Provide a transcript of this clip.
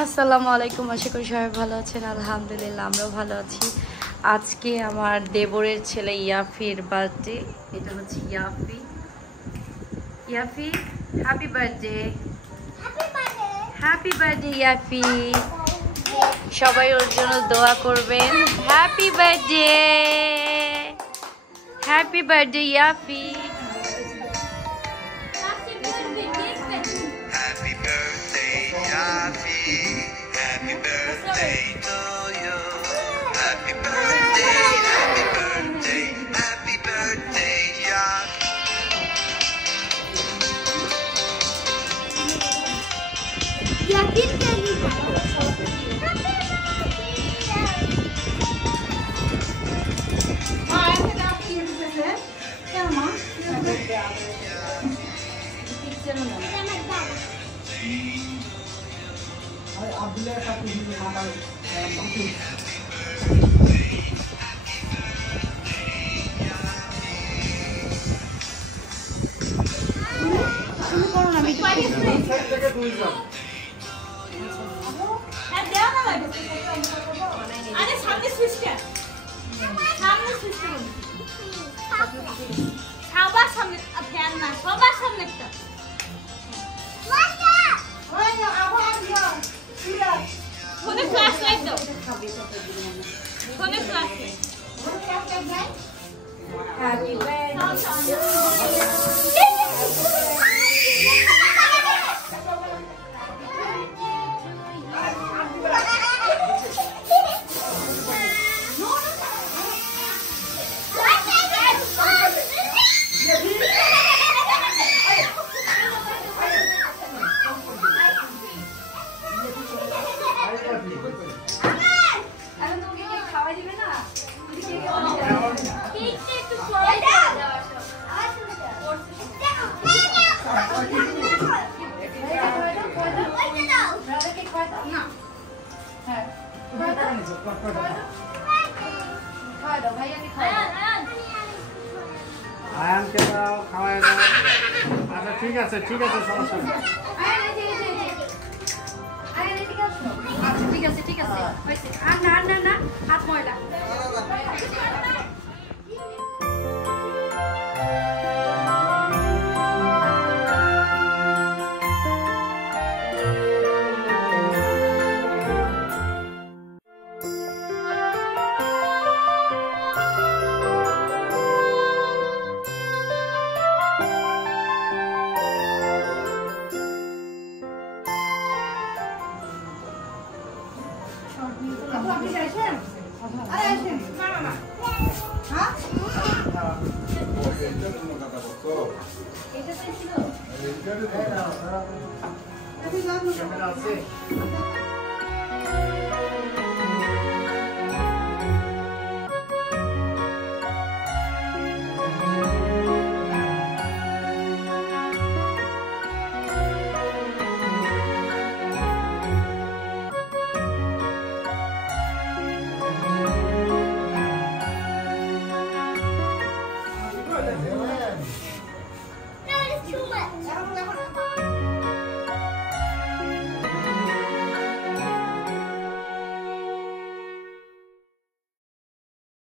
আসসালামু আলাইকুম, আশা করি সবাই ভালো আছেন। আলহামদুলিল্লাহ আমরাও ভালো আছি। আজকে আমার দেবরের ছেলে ইয়াফির বার্থডে। এটা হচ্ছে Yafi. Yafi happy birthday, happy birthday Yafi. সবাই ওর জন্য দোয়া করবেন। Happy birthday, happy birthday Yafi. Happy birthday, Yafi. Happy birthday to you. Happy birthday, happy birthday, happy birthday, Yafi. Yafi seni. Abdullah satu hidup makan bangku. শুরু করুন, আমি আরে সামনে সুইচটা, সামনে সুইচটা সবার সামনে, ফ্যান না সবার সামনে একটা ফোনে ফ্ল্যাশ লাইট দাও, ফোনে ফ্ল্যাশ লাইট। হ্যাপি আয়ানকে দাও, খাওয়াই দাও। আচ্ছা ঠিক আছে সমস্যা নেই। ঠিক আছে ঠিক আছে হয়েছে। আর না না না, হাত ময়লা। ক্যামেরা আছে? No, it's too much.